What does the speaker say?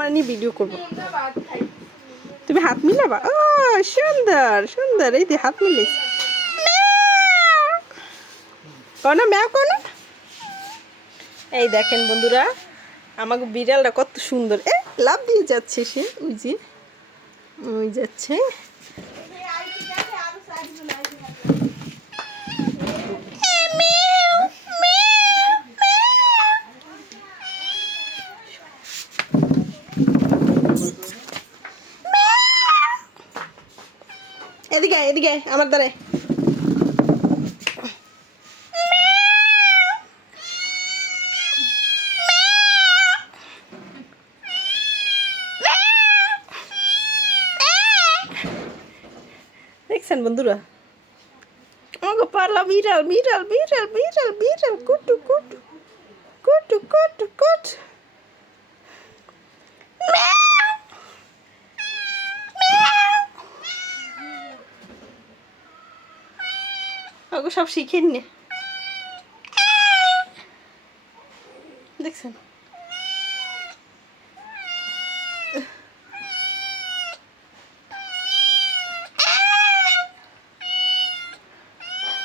মানে নিয়ে ভিডিও করবো। তুমি হাত মিলাবা? ও সুন্দর সুন্দর, এই যে হাত মিলিস। কোনো ম্যাও কোনো। এই দেখেন বন্ধুরা, আমাকে বিড়ালটা কত সুন্দর, লাভ দিয়ে যাচ্ছে সে, ওই যে ওই যাচ্ছে। এদিকে এদিকে আমার দ্বারে। দেখছেন বন্ধুরা, আমাকে পারলা বিড়াল বিড়াল বিড়াল বিড়াল বিড়াল কুটু কুটু কুটু কুটু কুট। ওকে সব শিখেন নে, দেখছেন।